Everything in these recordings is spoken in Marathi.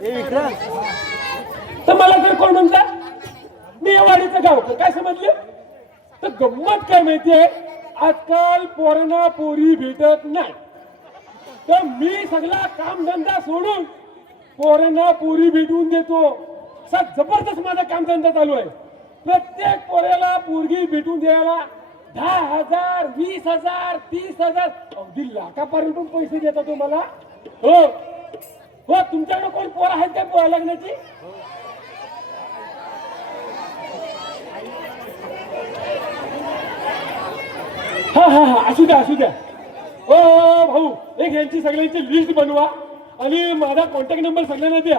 तर मला जर कोण म्हणतात मी या वाडीचं गावकर काय समजले तर गंमत काय माहितीये आजकाल पोरांना पोरी भेटत नाही तर मी सगळा कामधंदा सोडून पोरांना पोरी भेटवून देतो असा जबरदस्त माझा कामधंदा चालू आहे प्रत्येक पोऱ्याला पोरगी भेटून द्यायला 10,000 20,000 30,000 अगदी लाखापर्यंत पण पैसे देता तो मला हो हो तुमच्याकडे कोण पोर आहेत काय पोरा लग्नाची हा हा हा असू द्या हो भाऊ एक यांची सगळ्यांची लिस्ट बनवा आणि माझा कॉन्टॅक्ट नंबर सगळ्यांना द्या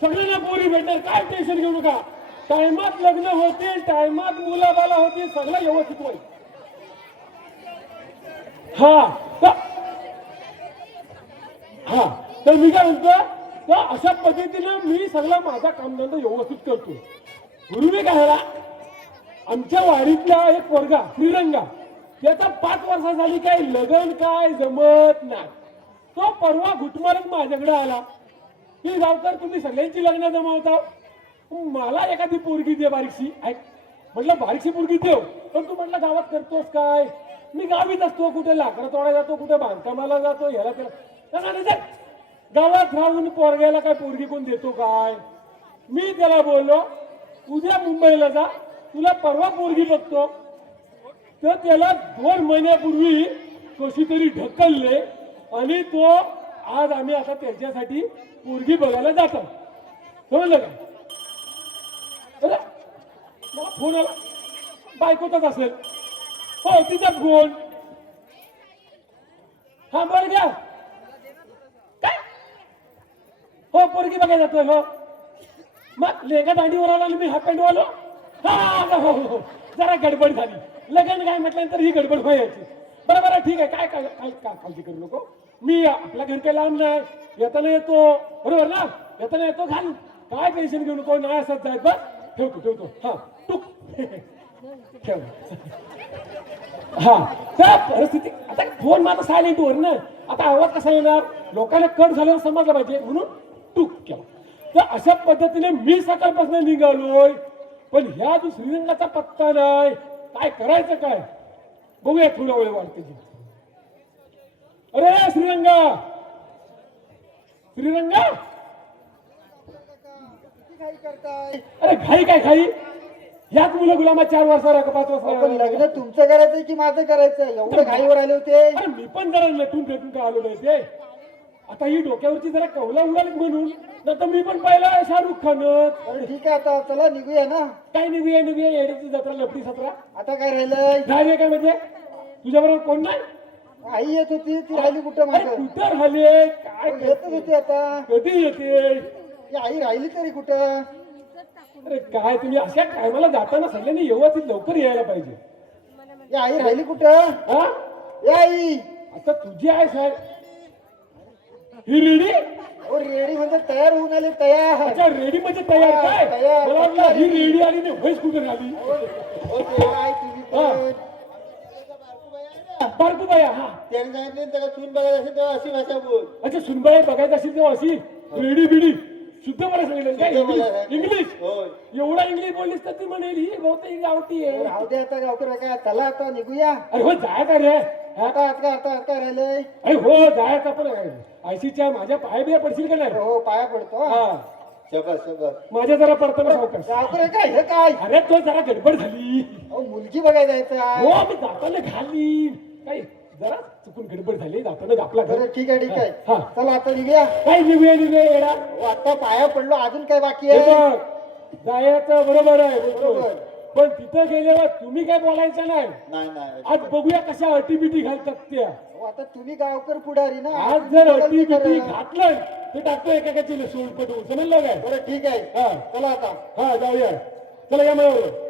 सगळ्यांना पोरी भेटणार काय टेन्शन घेऊ नका टायमात लग्न होतील टायमात मुलाबाला होतील सगळं व्यवस्थित होईल हा तर मी काय म्हणतो तर अशा पद्धतीने मी सगळा माझा कामधंदा व्यवस्थित करतो पूर्वी काय झाला आमच्या वाडीतला एक पोरगा श्रीरंगा त्याचा 5 वर्ष झाली काय लग्न काय जमत नाही तो परवा घुटमारत माझ्याकडे आला की गावकर तुम्ही सगळ्यांची लग्न जमवता मला एखादी पोरगी दे बारीकशी ऐक म्हटलं बारीकशी पोरगी देव पण तू म्हटलं गावात करतोस काय मी गावीत असतो कुठे लाकडं तोडा जातो कुठे बांधकामाला जातो ह्याला त्याला गावात राहून पोरग्याला काय पोरगी कोण देतो काय मी त्याला बोललो उद्या मुंबईला जा तुला परवा पोरगी बघतो तर त्याला 2 महिन्यापूर्वी कशी तरी ढकलले आणि तो आज आम्ही आता त्याच्यासाठी पोरगी बघायला जातो समजलं का अरे मला फोन आला बायकोचाच असेल हो तिचा फोन हा बोल घ्या काय हो पोरगी बघायला जातोय हो मग लेगा दांडीवर आला मी हाफ पॅन्ट वालो हा हो हो जरा गडबड झाली लग्न काय म्हटल्यानंतर ही गडबड व्हायची बरं ठीक आहे काय काय काय काळजी करू नको मी आपल्या घरी काही लांब नाही येताना येतो बरोबर ना येताना येतो घाल काय टेन्शन घेऊ नको नाही असत जायत बस ठेवतो हा टूक ठेव हा त्या परिस्थिती आता फोन माझा सायलेंट वर ना आता आवाज कसा येणार लोकांना कट झाल्यावर समजलं पाहिजे म्हणून टूक केला तर अशा पद्धतीने मी सकाळपासून निघालोय पण ह्या जो श्रीरंगाचा पत्ता नाही काय करायचं काय बघूया थोडा वेळ वाटते अरे श्रीरंगा अरे घाई काय घाई ह्याच मुलं गुलामा 4 वर्षाला का 5 वर्षाला लग्न तुमचं करायचंय की माझं करायचं एवढं घाईवर आले होते अरे मी पण जरा नटून फेटून का आलो नाही ते आता ही डोक्यावरची जरा कवला उडाली म्हणून नंतर मी पण पाहिला शाहरुख खान अरे ठीक आहे आता चला निघूया ना काय निघूया येण्याची जत्रा लपडी सत्रा आता काय राहिलंय झाली काय म्हणजे तुझ्या बरोबर कोण नाही आई येत होती ती राहिली कुठं अरे माझं कुठं राहिले काय येतच होती आता कधी येते ती आई राहिली तरी कुठं अरे काय तुम्ही अशा टायमाला जाताना सगळ्यांनी व्यवस्थित लवकर यायला पाहिजे या आई राहिली कुठं हा या आई आता तुझी आहे साहेब ही रेडी ओ रेडी म्हणजे तयार होऊन आले तयार अच्छा रेडी म्हणजे तयार काय तयार. मला वाटलं ही रेडी आली नाही व्हॉइस कुठे आली ओ देवा, आई तुम्ही पण. बारकूबाया हा त्याने सांगितलं त्याला सून बघायला असेल तेव्हा अशी भाषा बोल अच्छा सुनबाई बघायचं असेल तेव्हा अशी रेडी बिडी शुद्ध मला सांगितलं काय शुद्ध मला सांगितलं. इंग्लिश होय. एवढा इंग्लिश बोललीस तर ती म्हणेल ही बहुतेक गावठी आहे राहू दे आता गावकर काय चला आता निघूया अरे हो जायचं रे आता राहिलंय अरे हो जायचं पण आयसीच्या माझ्या पाय बिया पडशील का नाही हो पाया पडतो हा शबस माझ्या जरा पडताना सावकाश गावकर काय हे काय अरे तो जरा गडबड झाली अहो मुलगी बघायला जायचं आहे. हो मी जाताना घाली काय जरा चुकून गडबड झाली जाताना आपला घर बरं ठीक आहे हा. चला आता निघूया काय निघूया येडा अहो, आता पाया पडलो अजून काय बाकी हे आहे बघ, जायचं बरोबर आहे बरोबर. पण तिथं गेल्यावर तुम्ही काय बोलायचं नाही नाही आज बघूया कशा अटीबिटी घालतात त्या अहो, आता तुम्ही गावकर पुढारी ना आज जर तुम्हाला मी अटीबिटी करा. घातलं ते टाकतो एकाची सोड पटवून समजलं काय बरं ठीक आहे हा चला आता हा जाऊया चला या माझ्यावर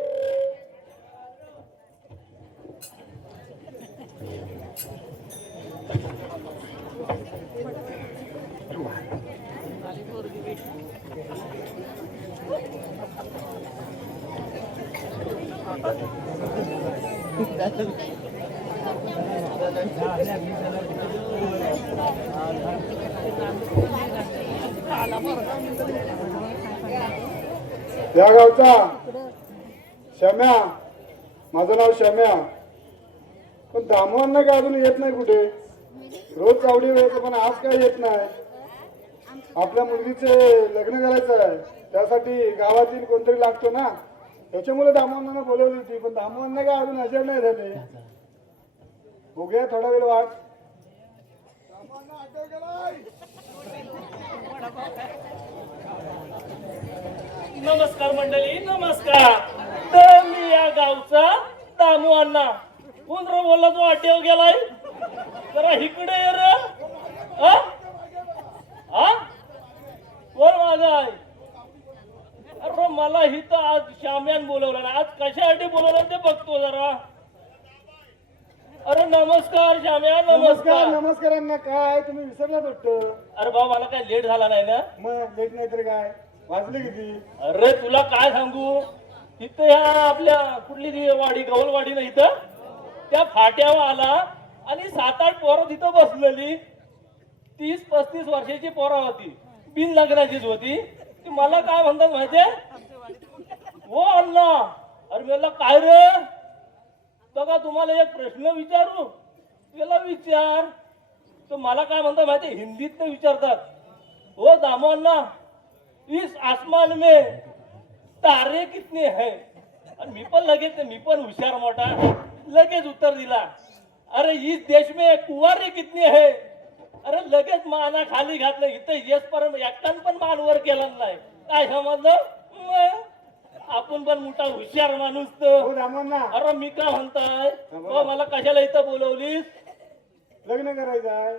या गावचा श्याम्या, माझं नाव श्याम्या, पण दामवांना काय अजून येत नाही कुठे. रोज चावडी यायचं पण आज काय येत नाही. आपल्या मुलगीचे लग्न करायचं आहे, त्यासाठी गावातील कोणतरी लागतो ना, त्याच्यामुळे दामवांना बोलवली होती, पण दामवांना काय अजून हजर नाही झाले. बघूया थोडा वेळ वाट. नमस्कार मंडळी, नमस्कार. तर मी या गावचा दामू अण्णा. कोण रे बोलला तो आट्यावर गेलाय? जरा इकडे ये रे. हा? हा? कोण माझा आहे? अरे मला इथं आज श्याम्यान बोलवलं ना. आज कशासाठी बोलवलं ते बघतो जरा. अरे नमस्कार श्याम्या, नमस्कार नमस्कार. नमस्कार अण्णा. काय तुम्ही विसरलात वाटतं. अरे भाऊ मला काय लेट झाला नाही ना? मग लेट नाही तर काय, वाजले किती. अरे तुला काय सांगू, इथं ह्या आपल्या कुठली ती वाडी, गवलवाडी ना, इथं त्या फाट्यावर आला आणि 7-8 पोरं तिथं बसलेली. 30-35 वर्षाची पोरं होती, बिन लग्नाचीच होती. ती मला काय म्हणतात माहितीये, हो अण्णा. अरे मला काय रे, बघा तुम्हाला एक प्रश्न विचारू. त्याला विचार. तर मला काय म्हणतात माहितीये, हिंदीत विचारतात, हो दामो अण्णा, इस आसमान में तारे कितने हैं. आणि मी पण हुशार मोठा, लगेच उत्तर दिला, अरे इस देश में कुंवारे कितने हैं. अरे लगेच माना खाली घातलं. इथं येस पर्यंत एकटान पण मान वर केला नाही. काय समजलं, आपण पण मोठा हुशार माणूस. तर हो दामवांना, अरे मी काय म्हणताय, मला कशाला इथं बोलवलीस. लग्न करायचं आहे.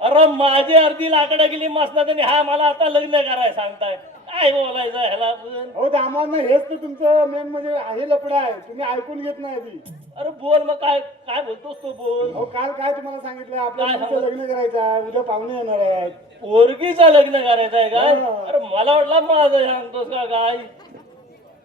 अरे माझी अर्धी लाकडं गेली मसनात आणि हा मला आता लग्न करायला सांगताय. काय बोलायचं ह्याला पण. हो दामवांना, हेच तर तुमचं मेन म्हणजे आहे लपडा आहे. तुम्ही ऐकून घेत नाही आधी. अरे बोल मग, काय काय बोलतोस तो बोल. हो काल काय तुम्हाला सांगितलं, आपल्या काय मुलीचं लग्न करायचं आहे, उद्या पाहुणे येणार आहेत. पोरगीचं लग्न करायचं आहे काय. हा. अरे मला वाटलं माझं सांगतोस का काय.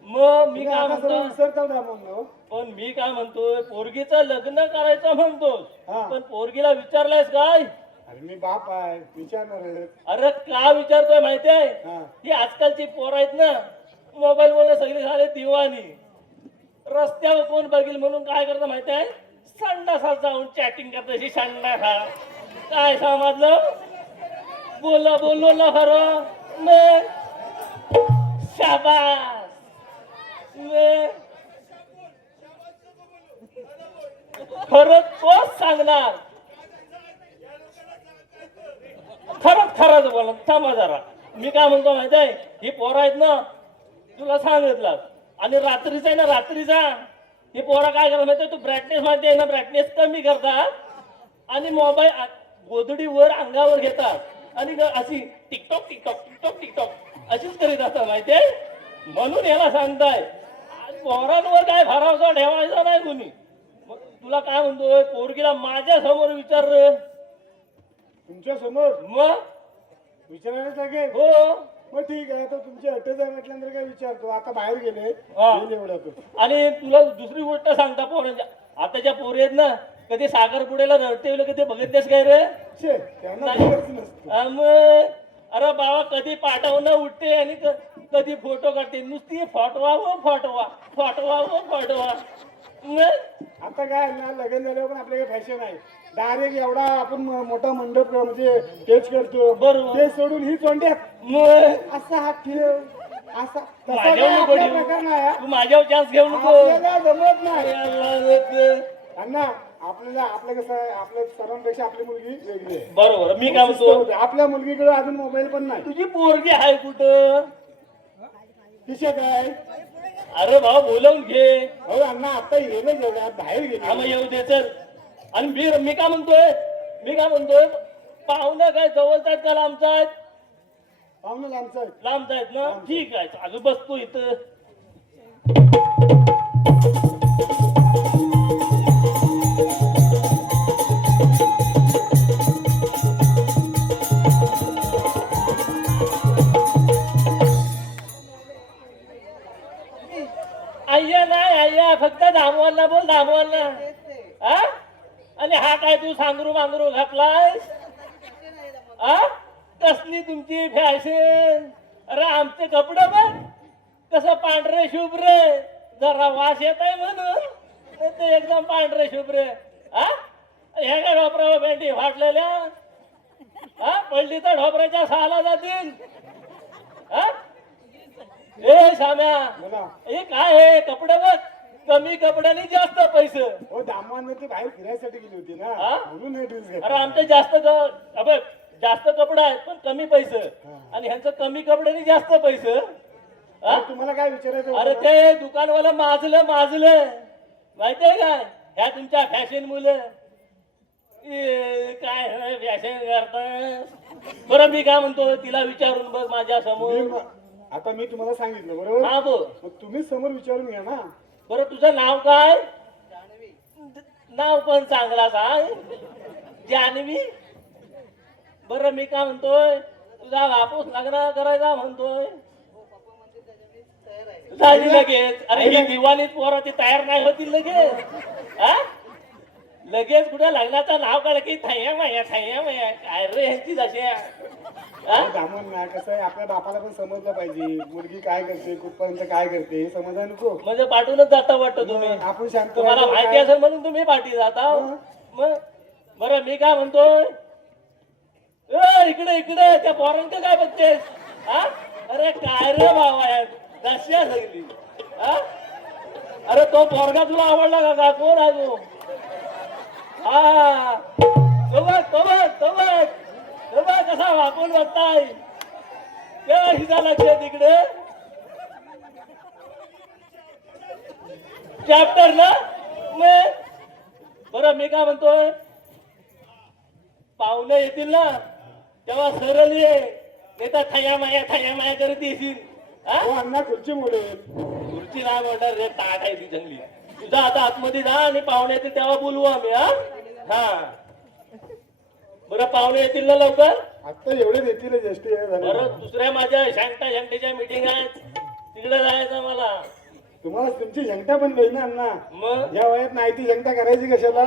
मग मी तुम्ही काय आता सर्व म्हणतो, विसरता दामवांना. हो. पण मी काय म्हणतोय, पोरगीचं लग्न करायचं म्हणतोस, हा. पण पोरगीला विचारलंयस काय. अरे मी बाप आहे, विचारणार आहे. अरे का विचारतोय माहितीये, हा. ही आजकालची पोरं आहेत ना, मोबाईल मुळे सगळी झाले दिवाणी. रस्त्यावर कोण बघील म्हणून काय करतं माहितीये, संडासात जाऊन चॅटिंग करत. अशी संडासा काय समजलं, बोललो ना खरं. मग शाबास. खरं तोच सांगणार. खरंच बोला. थांबा जरा, मी काय म्हणतो माहिती आहे, ही पोरं आहेत ना, तुला सांगितलं. आणि रात्रीचा आहे ना, रात्रीचा ही पोरं काय करतात माहिती, तू ब्राईटनेस माहिती आहे ना, ब्राईटनेस कमी करतात आणि मोबाईल गोधडी वर अंगावर घेतात आणि अशी टिकटॉक टिकटॉक टिकटॉक टिकटॉक अशीच करीत असतात माहिती आहे. म्हणून याला सांगताय, पोरांवर काय भरोसा ठेवायचा नाही कुणी. तुला काय म्हणतोय, पोरगीला माझ्या समोर विचार रे. तुमच्या समोर मग विचारायला लागेल. हो. मग ठीक आहे, तर तुमची अटॅच आहे म्हटल्यानंतर काय विचारतो. आता बाहेर गेले, हा. येईल एवढ्यातून. आणि तुला दुसरी गोष्ट सांगता, पोरांच्या आताच्या पोरी आहेत ना, कधी साखरपुड्याला रडते कधी बघितलेस काय रे. शे, त्यांना नाही. खबरच नसतं. अरे बाबा, कधी पाठवणं उठते आणि कधी फोटो काढते. नुसती फटवा व फटवा, फटवा व फटवा. आता काय ना, लग्न झाल्यावर पण आपल्याकडे फॅशन आहे. डायरेक्ट एवढा आपण मोठा मंडप म्हणजे टेच करतो. बरोबर. ते सोडून ही चोंड्यात मग असा हात ठेव, असा तसा काय माझ्यावर नको आपला देऊ. प्रकार नाही हा. तू माझ्यावर चान्स घेऊ नको. आपल्याला जमत नाही. अण्णा, आपलं कसं आहे, आपल्या सर्वांपेक्षा आपली मुलगी वेगळी आहे. बरोबर. मी काय म्हणतो, आपल्या मुलगीकडे अजून मोबाईल पण नाही. तुझी पोरगी आहे कुठं. खिशात आहे. अरे भाऊ बोलवून घे. हो अण्णा, आता गेले जेवढ्यात बाहेर हा मग गेले. येऊ दे चल. आणि मी काय म्हणतोय, पाहुणं काय जवळच आहेत का लांबचा आहेत. पाहुणे लांबचं आहे. लांबचा आहेत ना, ठीक आहे. चालू बसतो इथं. अय्या नाही अय्या, फक्त दामवांना बोल, दामवांना. आणि हा काय तू सांगरू मांगरू घातलाय. कसली तुमची फॅशन. अरे आमचे कपडे बघ कसं पांढरे शुभ्र, जरा वास येत आहे म्हणून नाही ते एकदम पांढरे शुभ्र. हा ह्या काय ढोबरावर भेंडी फाटलेल्या, हा पडली तर ढोबराच्या सहाला जातील. हा ए शाम्या, बोला. हे काय आहे कपडे बघ, कमी कपड्याने जास्त पैसे. हो दामवान ती बाहेर फिरायसाठी गेली होती ना, हा? म्हणून हे ड्रेस अरे आमचे जास्त अबे जास्त कपडे आहेत पण कमी पैसे, आणि ह्यांचं कमी कपड्याने जास्त पैसे. हा? तुम्हाला काय विचारायचं अरे होतं? ते दुकानवाला माजलं माहितीये काय ह्या तुमच्या फॅशन मुलं काय फॅशन करतात. बरं मी काय म्हणतो तिला विचारून बघ माझ्या समोर. आता मी तुम्हाला सांगितलं बरोबर, हा बोल. मग तुम्ही समोर विचारून घ्या ना. बरं तुझं नाव काय? नाव पण चांगलाच आहे, जान्हवी. बरं मी काय म्हणतोय, तुझा बापूस लग्न करायचा म्हणतोय, झाली लगेच. अरे ही दिवाळीत पोरं ती तयार नाही होतील लगेच. हा लगेच कुठे लग्नाचं नाव काढ की थैया माया काय रे ह्यांची जशी. दामन ना कसं आहे, आपल्या बापाला पण समजलं पाहिजे मुलगी काय करते, कुठपर्यंत काय करते हे समजा नको. म्हणजे पाठवूनच जाता वाटतं तुम्ही. आपण शांत तुम्हाला राहायचं माहिती काय? असेल म्हणून तुम्ही पाठी जाता. मग बरं मी काय म्हणतोय, इकडे इकडे त्या पोरांचं काय बघतेस. हा अरे काय रे बाबा दशा सगळी. हा अरे तो पोरगा तुला आवडला का कोण आहे तो. हा तो बघ कसा वापरून बघताय. तेव्हा हिचा लक्ष तिकडे चॅप्टर ना. मग बरं मी काय म्हणतोय, पाहुणे येतील ना तेव्हा सरळ ये, नाही तर थया माया करत येतील. हो अण्णा खुर्ची मोडेल. खुर्ची नाही म्हणणार रे, ताट आहे ती जंगली. तुझा आता आतमध्ये जा आणि पाहुणे येतील तेव्हा बोलवू आम्ही. हा बरं पाहुणे येतील ना लवकर. आता एवढे देतील ज्येष्ठी बरं दुसऱ्या माझ्या शांताच्या मीटिंग आहेत तिकडे जायचं मला. तुम्हाला तुमची झंटा पण पाहिजे ना अण्णा. मग या वयात नाही ती झंटा करायची कशाला.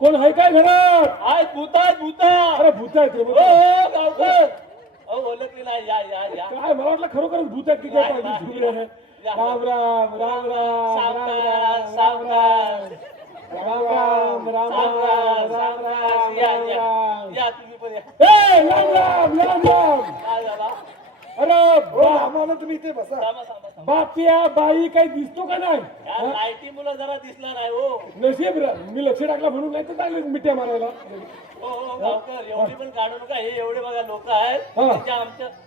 कोण आहे काय घरात? आय भूता. अरे भूत आहेत रे, हो भूत आहेत. गावकर ओळखली नाही. या काय मला वाटलं खरोखरच भूत आहेत की काय नाही, पाहिजे नाही. झुले. राम राम राम राम राम सावकाश राम राम राम राम राम राम. या तुम्ही पण या. ए, राम राम राम राम. काय झाला. अरे हो बा- आम्हाला तुम्ही इथे बसा. थांबा. बाप्या बाई काही दिसतो का नाही? या लाईटी मुलं जरा दिसला नाही हो. नशीब मी लक्ष टाकला म्हणून नाही तर चांगले मिठ्या मारायला. हो गावकर एवढी पण काढू नका. हे एवढे बघा लोक आहेत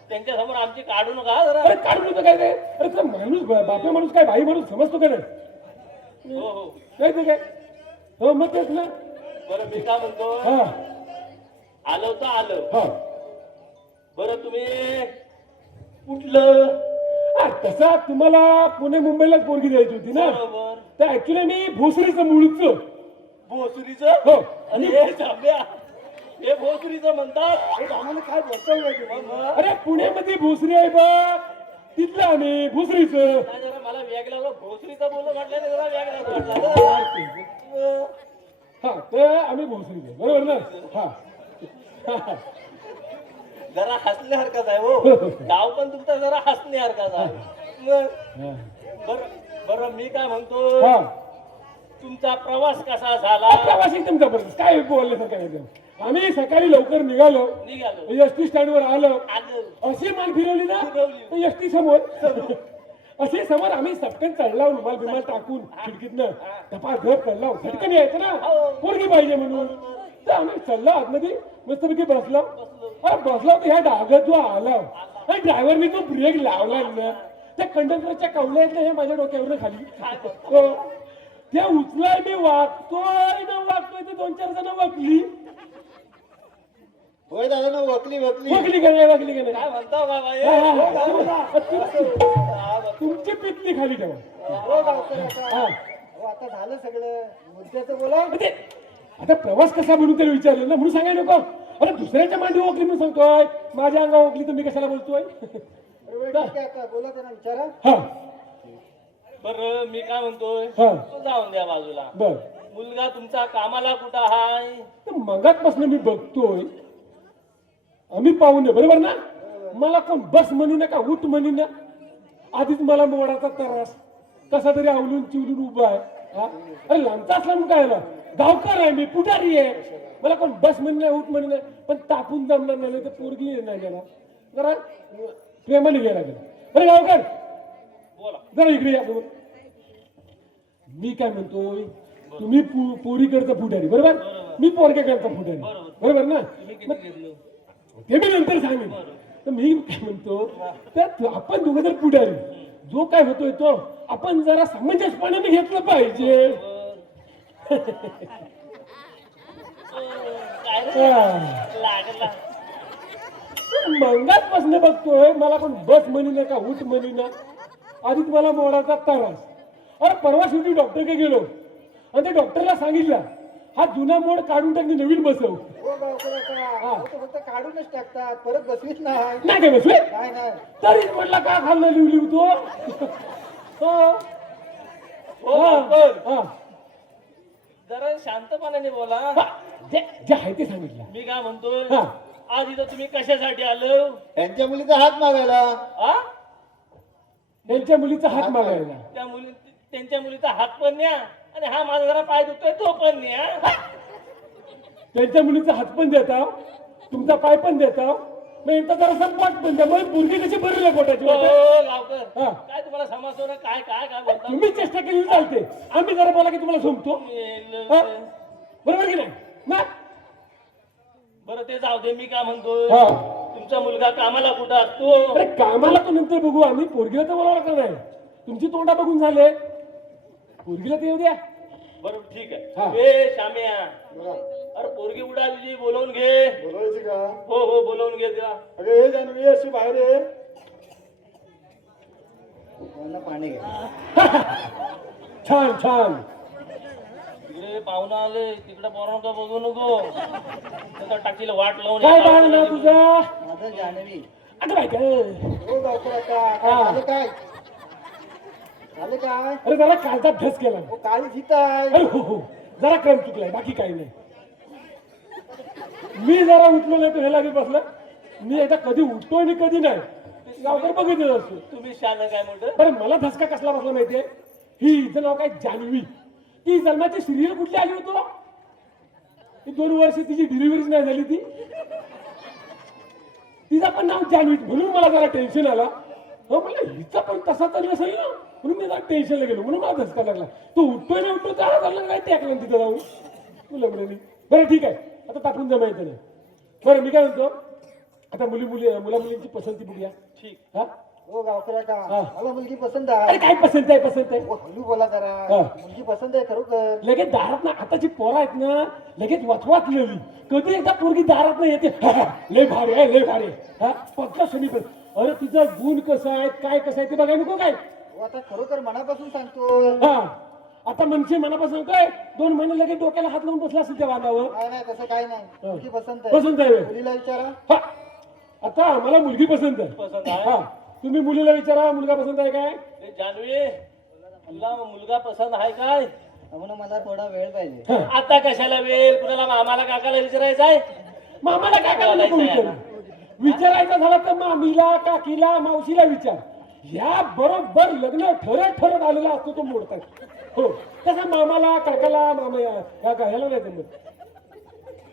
त्यांच्या समोर आमची काढू नका जरा. अरे काढून होतं काय रे? अरे तो माणूस बाप्या माणूस काय बाई माणूस समजतो का नाही? हो काय ते काय? हो मग तेच ना. बरं मी काय म्हणतो, हा आलो तर आलो. हा बरं तुम्ही कुठलं. तसा तुम्हाला पुणे मुंबईलाच पोरगी द्यायची होती ना. बरोबर. तर ऍक्च्युली मी भोसरीचं मूळचं. भोसरीचं. हो आणि हे जांभ्या हे भोसरीचं म्हणतात. हे आम्हाला काय बोलता येईल तुम्ही? अरे पुण्यामध्ये भोसरी आहे बा, तिथलं आम्ही भोसरीचं. नाही जरा मला वेगळा भोसरीचं बोलू म्हटल्याने जरा वेगळा वाटला. हा तर आम्ही भोसरीचं बरोबर ना. हा जरा हसण्यासारखाच आहे हो. गाव पण तुमचा जरा हसण्यासारखाच आहे. बरं मी काय म्हणतो, हा तुमचा प्रवास कसा झाला. प्रवास एकदम जबरदस्त. काय बोलले सर काय एकदम. आम्ही सकाळी लवकर निघालो, निघालो एसटी स्टँडवर आलो, आलं. अशी मान फिरवली ना फिरवली. एसटी समोर. असे समोर आम्ही सटकन चढला, रुमाल बिमाल टाकून खिडकीतनं धपा धप चढला. झटकन यायचं ना, पोरगी पाहिजे म्हणून. तर आम्ही चढला आतमध्ये, मस्तपैकी बसलो. अरे बसलो तर ह्या डागत जो आला आणि ड्रायव्हरने जो ब्रेक लावला ना, त्या कंडक्टरच्या कवल्यातलं हे माझ्या डोक्यावर खाली. हो. त्या उचलाय मी वागतोय तर 2-4 जण वाकली. होय दादा ना वकली वाकली का नाही, वाकली का नाही? काय म्हणतो बाबा हे? तुमची पितली खाली ठेवा. हो गावकर आता. हा. हो आता झालं सगळं, मुद्द्याचं बोला. म्हणजे आता प्रवास कसा म्हणून त्याला विचारलं ना, म्हणून सांगायला नको. अरे दुसऱ्याच्या मांडी ओकली म्हणून सांगतोय, माझ्या अंगा ओकली तर मी कशाला बोलतोय. ठीक आहे आता बोला त्यांना विचारा. हा बरं मी काय म्हणतोय, हा तो जाऊन द्या बाजूला. बर. मुलगा तुमचा कामाला कुठं हाय. तर मगातपासून मी बघतोय आम्ही पाहुणे बरोबर ना. मला कोण बस म्हणी ना का उठ म्हणी ना. आधीच मला मोडाचा त्रास कसा तरी आवलून चिवलून उभा आहे. हा? अरे लांबचा असला म्हणून काय झालं? गावकर आहे मी, पुढारी आहे. मला कोण बस म्हणी नाही उठ म्हणी नाही. पण तापून जमणार नाही तर पोरगी नाही गेला जरा प्रेमाने गेला गेला. अरे गावकर बोला. जरा इकडे या तुम्ही. मी काय म्हणतोय तुम्ही पोरीकडचा पुढारी बरोबर, मी पोरक्याकडचा पुढारी बरोबर ना. तुम्ही किती घेतलं? ते मी नंतर सांगेन. तर मी काय म्हणतो तर आपण दोघं जर पुढारी जो काय होतोय तो आपण जरा समंजसपणाने घेतलं पाहिजे. काय रे? लागला. मंगातपासून बघतोय मला पण बस म्हणी ना का उठ म्हणी ना. आधीच मला मोडाचा त्रास. अरे परवा शेवटी डॉक्टरकडे गेलो आणि त्या डॉक्टरला सांगितलं हा जुना मोड काढून टाकली नवीन बसव. हो गावकर काका, तो फक्त काढूनच टाकतात, परत बसवीत नाही. नाही काय बसवे नाही नाही. तरीच म्हटलं का खाल्लं लिवली तो. हो, गावकर. हा. जरा शांतपणाने बोला. हा. जे जे आहे ते सांगितलं. मी काय म्हणतोय हा. आज इथं तुम्ही कशासाठी आलो? त्यांच्या मुलीचा हात मागायला. आ? त्यांच्या मुलीचा हात मागायला. त्या मुली त्यांच्या मुलीचा हात पण न्या आणि हा माझा जरा पाय दुखतोय तो पण न्या. त्यांच्या मुलीचा हात पण देता तुमचा पाय पण देता मग यांचा जरा पोट पण द्या. मग मुलगी कशी भरली पोटाची हो, वाटत? गावकर. हा. काय तुम्हाला समजतो ना? काय काय काय बोलता? तुम्ही चेष्टा केली चालते. आम्ही जरा बोला की तुम्हाला सोमतो हा? बरोबर की नाही ना. बरं ते जाऊ दे. मी काय म्हणतोय हा. तुमचा मुलगा कामाला कुठं असतो? अरे कामाला तो नंतर बघू. आम्ही पोरगीला तर बोलावं का नाही. तुमची तोंडा बघून झाले पोरगीला ते येऊ द्या. बरं ठीक हा. आहे. ए शाम्या, बोला. अरे पोरगी उडाली बोलवून घे. बोलायची का? हो हो बोलवून घे तिला. अरे हे जान्हवी अशी बाहेर ये. त्यांना पाणी घ्या. छान छान. तिकडे पाहुणा आले तिकडे पोरांना बघू नको. त्याचा टाकीला वाट लावून काय बाळ नाव तुझं? माझं जान्हवी. अगं बाय काय. हो गावकर काका, हा. झालं काय? झालं काय? अरे जरा कालचा ढस केला. हो काळी जीत आहे. अरे हो हो जरा क्रम चुकलाय बाकी काही नाही. मी जरा उठलो नाही तर ह्याला बी बसला. मी एकदा कधी उठतो आणि कधी नाही गावकर बघितलं असतो. तुम्ही शान काय म्हणतो? बरं मला धसका कसला बसला माहितीये. ही हिचं नाव काय जान्हवी. ती जन्माची सिरियल कुठली आली होतो. ती 2 वर्ष तिची डिलिव्हरीच नाही झाली. तिचं पण नाव जान्हवी म्हणून मला जरा टेन्शन आला. हो म्हणलं हिचा पण तसा तर नसेल ना म्हणून मी जरा टेन्शनला गेलो म्हणून मला धसका लागला. तो उठतोय ना उठतो त्याला झालं काय टाकलं तिथं जाऊन तुला म्हणे. बरं ठीक आहे आता तापून जमायचं नाही. बरं मी काय म्हणतो आता मुलींची पसंती बघूया. ठीक. हा हो गावकर हा. काका, मला मुलगी पसंत अरे आहे. काय पसंत आहे. हो हलू बोला जरा. हा. मुलगी पसंत आहे खरोखर. लगेच दारात ना आताची पोरं आहेत ना लगेच वाचवाचलेली. कधी एकदा पोरगी दारात नाही येते लय भारी आहे लय भारी आहे. हा पक्का शनी पण अरे तिचा गुण कसा आहे काय कसं आहे ते बघाय नको काय. हो आता खरोखर मनापासून सांगतो. हा आता मनसे मनापासून काय 2 महिने लगेच डोक्याला हात लावून बसला असेल त्या वादावर. नाही नाही तसं काही नाही. मुलगी पसंत पसंत आहे होय. मुलीला विचारा. हा आता आम्हाला मुलगी पसंत आहे. पसंत आहे. हा तुम्ही मुलीला विचारा मुलगा पसंत आहे काय. ए, जान्हवी तुला मुलगा पसंत आहे काय? म्हणून मला थोडा वेळ पाहिजे. हा. आता कशाला वेळ? कुणाला मामाला काकाला विचारायचं आहे? मामाला काकाला नको विचारू. विचारायचं झालं तर मामीला काकीला मावशीला विचार. या बरोबर लग्न ठरत आलेला असतो तो मोडतात. हो तसा मामाला काकाला काका ह्याला नाही जमत.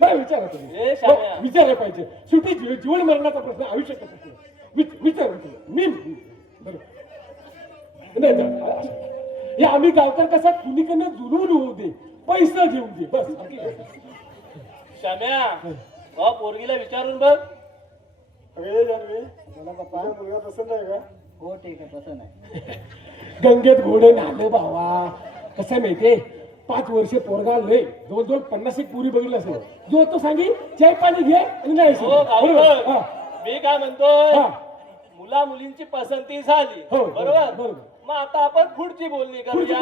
बरं विचारा तुम्ही. ए, शाम्या. हो, विचारायला पाहिजे. शेवटी जीवन मरणाचा प्रश्न आयुष्याचा प्रश्न विचार मी बरं नाही तर हे आम्ही गावकर कसा कुणीकडनं जुलून होऊ दे पैसे घेऊन दे बस. शाम्या भाऊ पोरगीला विचारून बघ. अरे हे जान्हवी बोला पप्पा. तुझा मुलगा पसंत आहे का? हो ठीक आहे पसंत आहे. गंगेत घोडे नाले भावा. कसं आहे माहितीये 5 वर्ष पोरगा लय जवळजवळ 50 एक पुरी बघितलं असेल. जो तो सांगी चाय पाणी घे आणि नाही हो बरोबर. गावकर हा. मी काय म्हणतोय हा. मुला मुलींची पसंती झाली हो, बरोबर. बरोबर. मग आता आपण पुढची बोलणी करूया.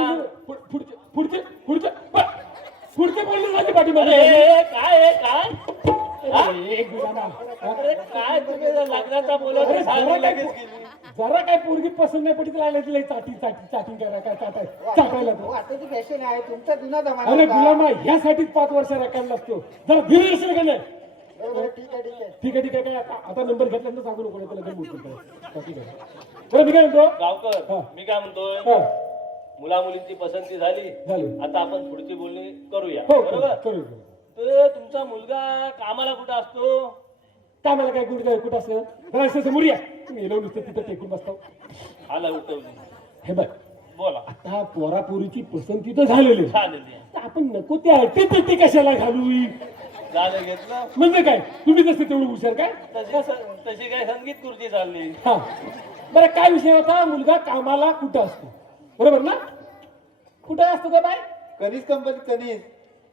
पुढचे बोलणे झाली अरे पाठीमध्ये. काय आहे, काय हा? एक गुलामा. हा? अरे काय तुम्ही लग्नाचा बोलत अरे साडी जरा काय लगेच गेली. जरा काय पोरगी पसंत नाही पडली तर लागले चाटिंग करा काय चाटायला हो तो. आताची फॅशन आहे. तुमचा जुना जमाना अरे होता. गुलामा ह्यासाठीच 5 वर्ष राखायला लागतो. जरा धीर असेल का नाही बरं, ठीक आहे ठीक आहे. ठीक आहे ठीक आहे काय आता नंबर घेतल्यानंतर सांगू नको नाही तर लगेच बोलतो काय. ठीक आहे बरं मी काय म्हणतो गावकर हा. मी काय म्हणतोय हा मुला मुलींची पसंती झाली झाली आता आपण पुढची बोलणी करूया हो बरोबर करू तर तुमचा मुलगा कामाला कुठं असतो काय मला काय कुठं असं असं समोर या तुम्ही येलो नुसतं तिथं टेकून बसतो आला उठवली हे बघ बोला आता पोरापोरीची पसंती तर झालेली आहे. चालेल तर आपण नको ते अटी कशाला घालू झालं घेतलं म्हणजे काय तुम्ही जसं तेवढं हुशार काय तशी काय संगीत खुर्ची चालली हा बरं काय विषय होता मुलगा कामाला कुठं असतो बरोबर ना कुठं असतो का बाय कनिष कंपनी कनिष.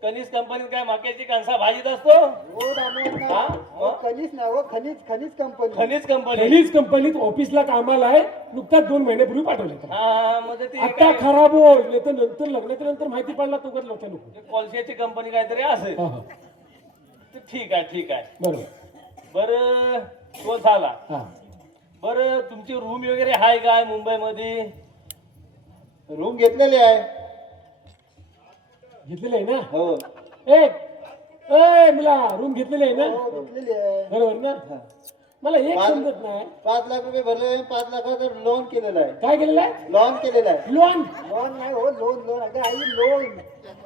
कनिष कंपनीत काय मक्याची कणसा भाजीत असतो हो दामोदर हा? हो कनिष ना हो खनिज खनिज कंपनी. खनिज कंपनी खनिज कंपनीत ऑफिसला कामाला आहे नुकताच 2 महिन्यापूर्वी पाठवले हा म्हणजे ती आता काय खराब होईल नाही तर नंतर लग्नाच्या नंतर माहिती पडला तो कर लोक कोळशाची कंपनी काहीतरी असेल हा हा तर ठीक आहे ठीक आहे बरोबर बरं तो झाला हा बरं तुमची रूम वगैरे आहे काय मुंबईमध्ये रूम घेतलेली आहे. घेतलेलं आहे ना हो ए मुला रूम घेतलेली आहे ना हो घेतलेली आहे. बरोबर ना मला एक पाच- समजत नाही 5 लाख रुपये भरले 5 लाखाचं लोन केलेलं आहे. काय केलेलं आहे लोन केलेलं आहे. लोन लोन नाही हो लोन लोन अगं आई लोन.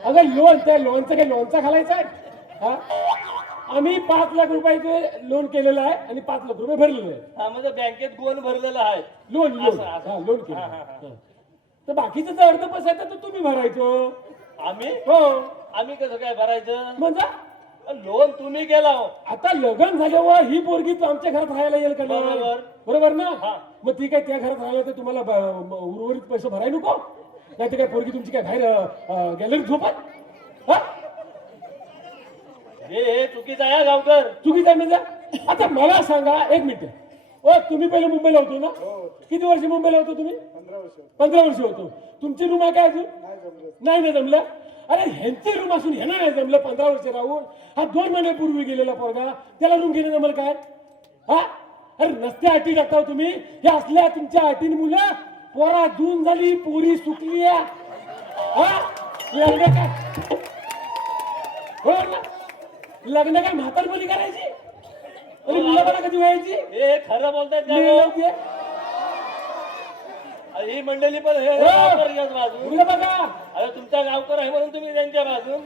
अगं लोन त्या लोनचं काय लोनचा घालायचा आहे हा आम्ही 5 लाख रुपयाचे लोन केलेलं आहे आणि 5 लाख रुपये भरलेले आहे हा म्हणजे बँकेत गोल भरलेला आहे लोन लोन असं, असं. हा लोन केलं हा, हा, हा. हा. तर बाकीचं जर अर्ध पैसा तर तुम्ही भरायचो आम्ही हो आम्ही कसं काय भरायचं म्हणजे लोन तुम्ही केला हो आता लग्न झाल्यावर ही पोरगी तू आमच्या घरात राहायला येईल का नाही? बरोबर. बरोबर ना हा. मग ती काय त्या घरात राहायला तर तुम्हाला उर्वरित पैसे भराय नको नाही तर काय पोरगी तुमची काय बाहेर गॅलरीत झोपत हा हे चुकीचं आहे गावकर चुकीचं आहे म्हणजे आता मला सांगा एक मिनिट ओ तुम्ही पहिले मुंबईला होतो ना किती वर्ष मुंबईला होतो तुम्ही 15 वर्ष होतो तुमची रूम आहे काय अजून नाही ना जमलं अरे ह्यांची रूम असून ह्यांना नाही जमलं 15 वर्ष राहून हा 2 महिन्यापूर्वी गेलेला पोरगा त्याला रूम घेणं जमलं काय हा अरे नसत्या अटी टाकता तुम्ही हे असल्या तुमच्या अटीन मुलं पोरा जून झाली पोरी सुटली हा लग्न काय हो ना लग्न काय म्हातारपणी करायची अरे मुलाला कधी व्हायची हे खरं बोलतायत का मुलं हो? लावते. ही मंडळी पण हे हो. गावकर याच बाजू मुलं बघा अरे तुमचा गावकर आहे म्हणून तुम्ही त्यांच्या बाजून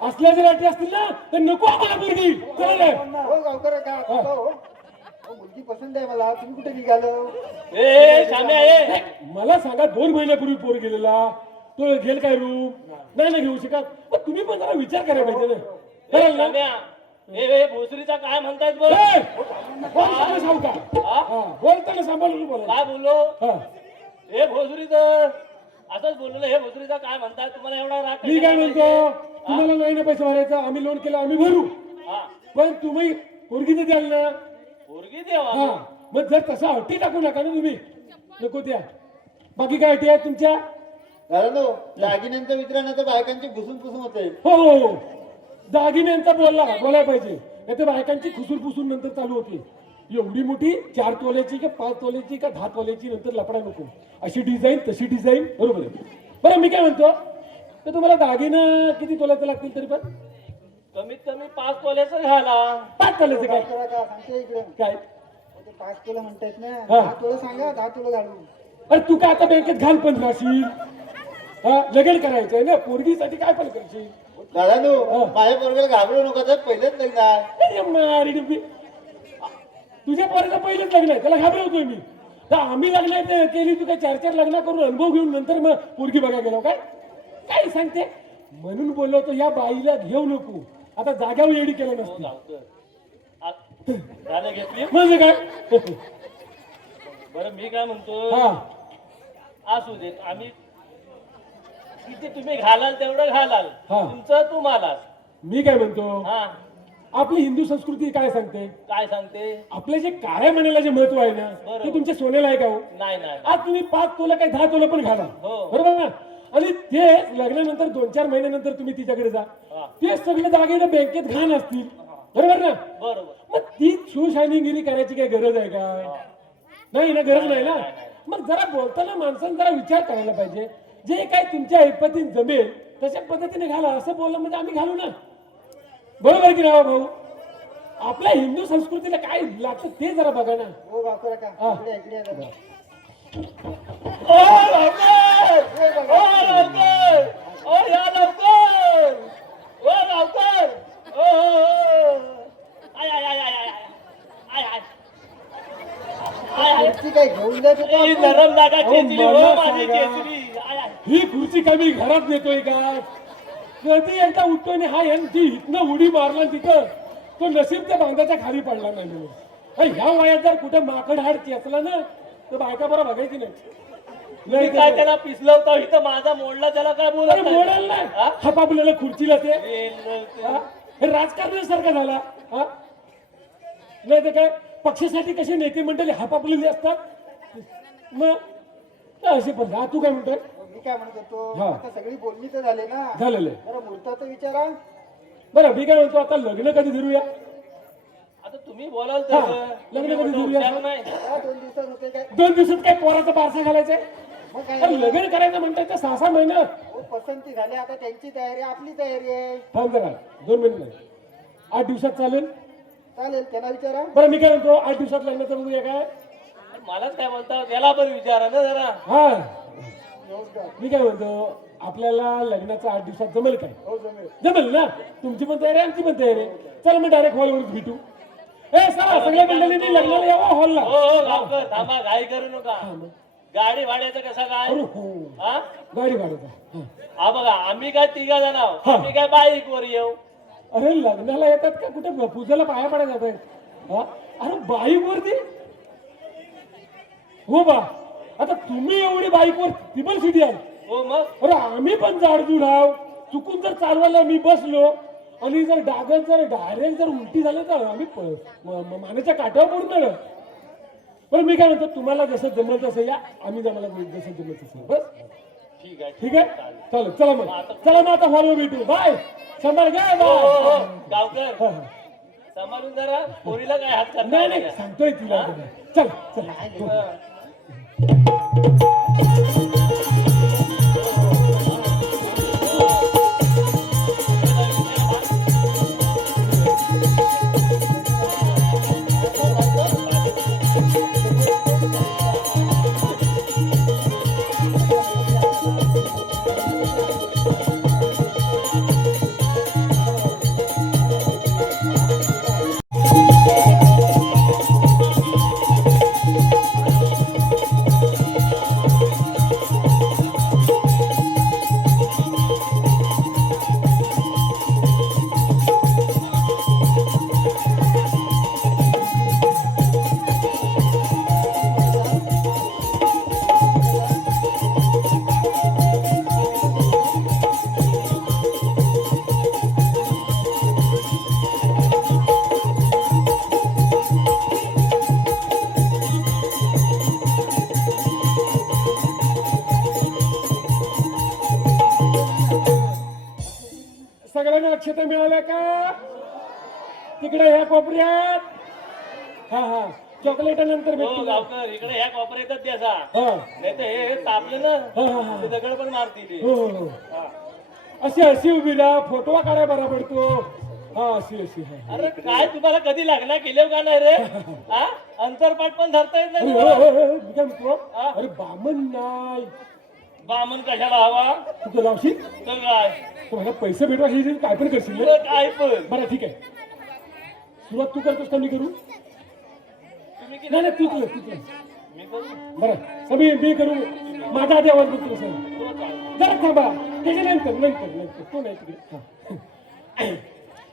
असल्या जर अटी असतील ना तर नको आम्हाला पोरगी कळलं हो गावकर का हो हो, मुलगी पसंत आहे मला. तुम्ही कुठे निघालो? ए शाम्या हे मला सांगा 2 महिन्यापूर्वी पोर गेलेला तो घेल काय रूम नाही ना घेऊ शकत मग तुम्ही पण जरा विचार करायला पाहिजे ना कळलं ना? शाम्या हे भोसरीचा काय म्हणतायत बघ ए, बोलताना सांगू का हा, बोलताना सांभाळून बोला काय बोललो हा हे भोसरीचं असंच बोललो हे भोसरीचा काय म्हणतात तुम्हाला एवढा राग मी काय कशाला म्हणतो पाहिजे? तुम्हाला नाही ना पैसे भरायचं आम्ही लोन केलं आम्ही भरू हा पण तुम्ही पोरगीचं द्याल ना पोरगी देवा हा मग जर तसं अटी टाकू नका ना तुम्ही नको त्या बाकी काय अटी आहेत तुमच्या दादा दागिन्यांचं वितरण तर बायकांची घुसून पुसून होते. हो हो हो दागिन्यांचा बोलायला पाहिजे नाही तर बायकांची खुसूर पुसून नंतर चालू होते एवढी मोठी 4 तोल्याची का 5 तोल्याची का 10 तोल्याची नंतर लपडा नको अशी डिझाईन तशी डिझाईन बरोबर आहे बरं मी काय म्हणतो तर तुम्हाला दागिनं किती तोल्याचं लागतील तरी पण कमीत कमी 5 तोल्याचं घाला 5 तोल्याचं काय गावकरा का सांगते इकडे काय ते 5 तुला म्हणतायत ना हा. 10 तुला सांगा 10 तुला घालू. अरे तू काय आता बँकेत घाल पण राहशील हा लगेच करायचंय ना पोरगीसाठी काय पण करशील दादा माझ्या पोरगेला घाबरू नका तर पहिलेच लग्न आहे. अरे मारी डुबी. तुझ्या पोराचं पहिलेच लग्न आहे त्याला घाबरवतोय मी तर आम्ही लग्न केली तू काय 4 लग्न करून अनुभव घेऊन नंतर मग पोरगी बघा गेलो काय काय सांगते म्हणून बोललो तो या बाईला घेऊ नको आता जाग्यावर येडी केलं हो नसतं गावकर झालं घेतली म्हणजे काय बरं मी काय म्हणतो हा असू देत आम्ही किती तुम्ही घालाल तेवढं घालाल हा. तुमचं तुम्हाला मी काय म्हणतो हा आपली हिंदू संस्कृती काय सांगते काय सांगते आपले जे काळ्या मण्याला जे महत्व आहे ना बरोबर. ते तुमच्या सोन्याला आहे का हो नाही नाही आज तुम्ही 5 तोला काही 10 तोला पण घाला हो. बरोबर ना आणि ते लग्नानंतर 2-4 महिन्यानंतर तुम्ही तिच्याकडे जा हा. ते सगळे दागिने बँकेत घाण असतील बरोबर ना बरोबर मग ती शूशायनिंगिरी करायची काही गरज आहे का नाही ना गरज नाही ना मग जरा बोलताना माणसाने जरा विचार करायला पाहिजे जे काय तुमच्या ऐपतीने जमेल तशा पद्धतीने घाला असं बोललं म्हणजे आम्ही घालू ना बरोबर की राव भाऊ आपल्या हिंदू संस्कृतीला काय लागतं ते जरा बघा ना. हो गावकर का हा. इकडे या जरा. ओ लवकर ओ लवकर ओ या लवकर ओ लवकर ओ आय आय आय आय आय आय आय आय खुर्ची काय घेऊन जायचं का ही आपण? नरम जागा अहो, खेचली हो मला माझी सांगा. खेचली आय आय ही खुर्ची काय मी घरात नेतोय का? कधी एकदा उठतोय आणि हा यांची इथनं उडी मारला तिथं तो नशीब त्या बांधाच्या खाली पडला नाही म्हणून. ह्या वयात जर कुठे माकड हाड चेचला ना तर बायका बरं बघायची नाही. तुम्ही काय त्याला पिसलं होतं इथं माझा मोडला त्याला काय अरे बोलत मोडेल नाही हा? हपापलेलं खुर्चीला ते नाही हा? हे राजकारणासारखं झाला हा नाही ते काय पक्षासाठी कशी नेते मंडळी हापापलेली असतात मग असे पण हा तू काय म्हणतोय मी काय म्हणत होतो हा. आता सगळी बोलणी तर झाली ना झालेलं आहे. जरा मुहूर्ताचं विचारा बरं मी काय म्हणतो आता लग्न कधी धरूया आता तुम्ही बोलाल हा, तर लग्न तुम्ही कधी मोठं धरूया? हुशार नाही हा, 2 दिवसात होते काय 2 दिवसात काय पोराचा बारसा घालायचंय मग काय अरे लग्न करायचं म्हणताय तर 6-6 महिने हो, पसंती झाली आता त्यांची तयारी आपली तयारी आहे थांब जरा 2 महिने नाही 8 दिवसात चालेल चालेल त्यांना विचारा बरं मी काय म्हणतो 8 दिवसात लग्नाचं बघूया काय मलाच काय बोलता त्याला पण विचारा ना जरा हा नमस्कार मी काय म्हणतो आपल्याला लग्नाचं 8 दिवसात जमेल काय हो जमेल जमेल ना तुमची पण तयारी आहे आमची पण तयारी आहे चला मग डायरेक्ट हॉलवर भेटू ए सर सगळ्या मंडळींनी लग्नाला यावं हॉलला हो हो गावकर थांबा घाई करू नका हा, मग. गाडी भाड्याचं कसं काय अरे हो हा गाडी भाड्याचा हा. हा बघा आम्ही काय 3 जण आहोत हा. आम्ही काय बाईक वर येऊ अरे लग्नाला येतात का कुठे पूजेला पाया पडायला जात आहेत हा? अरे बाईक वरती हो बा आता तुम्ही एवढी बाईक वर ट्रिपल सीटी आहे हो मग अरे आम्ही पण जाडजूड आहो चुकून जर चालवायला मी बसलो आणि जर डागत जर डायरेक्ट जर उलटी झालं तर आम्ही मानेच्या काठावर पडून ना बरं मी काय म्हणतो तुम्हाला जसं जमत तसं या आम्ही जमाला जसं जमत तसं बस ठीक आहे ठीक आहे चालेल चला मग आता हॉलवर भेटू बाय सांभाळ घ्या हो हो हो बाय गावकर हा, हा. सांभाळून जरा पोरीला काय हात नाही करणार नाही सांगतोय तिला चल चल सगळ्यांना अक्षता मिळाल्या का तिकडे ह्या कोपऱ्यात हा हा चॉकलेट नंतर हो भेटतील गावकर इकडे ह्या कॉपरेतात द्यासा हा नाही तर हे तापलं ना हा हा हा ते दगड पण मारतील हो हो हो हा. अशी अशी उभी राहा फोटो काढाय बरा पडतो हा अशी अशी हा अरे काय तुम्हाला कधी लग्न केले का नाही रे हा अंतरपाठ पण धरता येत अरे नाही हो, तुम्हाला? हो, हो, मी काय म्हणतो हा? अरे बामण नाही बामण कशाला हवा तुझं लावशील तर काय तुम्हाला पैसे भेटवा हे काय पण करशील ना? तुला काय पण बरं ठीक आहे सुरुवात तू करतोस का मी करू तुम्ही किती नाही नाही तूच कर, तूच कर. मी करू बरं मी करू माझा आधी आवाज बघतो सर तुला काय जरा थांबा त्याच्या नंतर तो नाही तिकडे हा.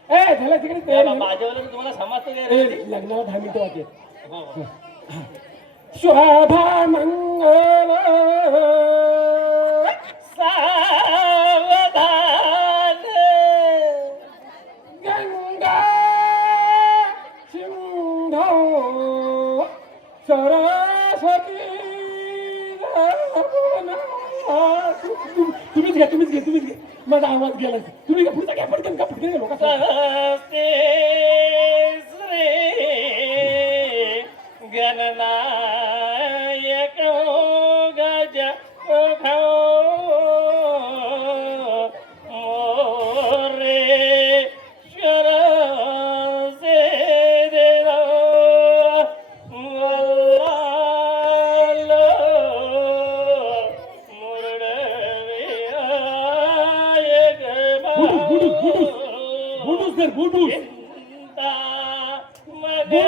ए झाला तिकडे तयारी या आहे? माझ्यावर तुम्हाला समजतं काय ए, रे? लग्नाला 10 मिनिटं वाटेल हो, हो. शोभा मंगल सावधान गंगा सिंधू सरस्वती तुम्हीच घे माझा आवाज गेला तुम्ही पुढचा घ्या पटकन लोक सहस्ते श्री गणनायक गज मोरेश्वर से भुंडूस चिंता मने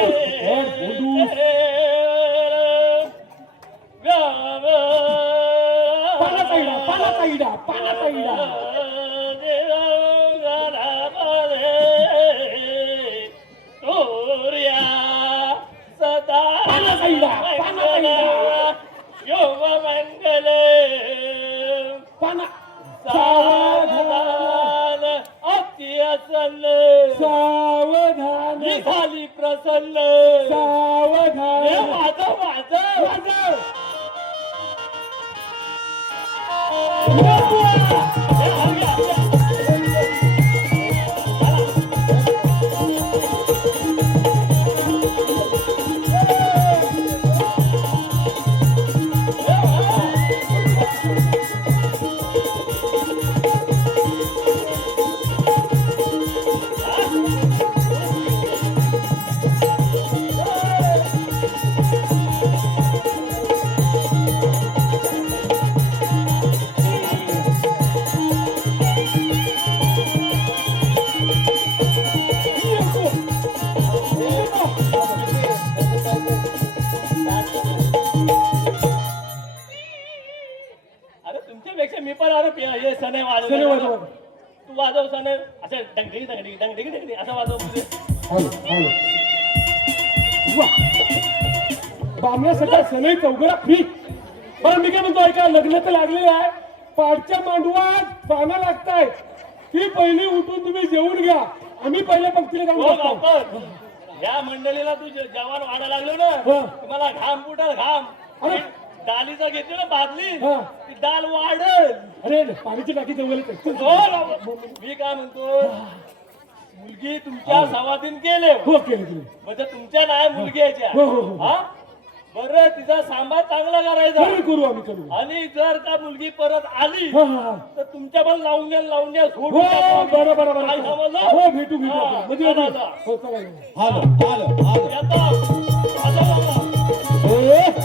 भुंडूस पानाचा इडा पानाचा इडा पानाचा इडा सदा पानाचा इडा पानाचा इडा योग मंगल पाना सावधान अत्यसन सावधान झाली प्रसन्न सावधान हे माझं माझं वाजव. हे हवी अरे तुमच्यापेक्षा मी पण अरे हे सने सने वाजव वाजव. तू वाजव सने असं डंगडी डंगडी डंगडी डंगडी असं वाजव म्हणजे हॅलो वा बामण्या सकाळ सनई चौघडा फ्री. बरं मी काय म्हणतो ऐका लग्न तर लागलेलं आहे पाठच्या मांडवात पानं लागताय ती पहिली उठून तुम्ही जेवून घ्या आम्ही पहिल्या पंक्तीला जाऊन हो बसतो. लवकर या मंडळीला तू जवान वाढा लागलो ना हा. तुम्हाला घाम फुटल घाम अरे. डालीचं घेतली ना बादली हा. ती डाल वाढल अरे पाण्याची टाकी जवळच आहे. हो लवकर. मी काय म्हणतो मुलगी तुमच्या सवादीन केले हो केलं तुम्ही म्हणजे तुमच्या नाही मुलग्याच्या हो, हो, हो. हा बरं तिचा सांभाळ चांगला करायचा करू आम्ही करू आणि जर का मुलगी परत आली हा हा हा तर तुमच्या पण लावून द्या हो सोडून टाकू आम्ही. बरं बरं काय बरं समजलं? हो भेटू भेटू हा, आपण. म्हणजे चला, चला. हो चला आलो आलो आलो येतो. आता बघा. ए,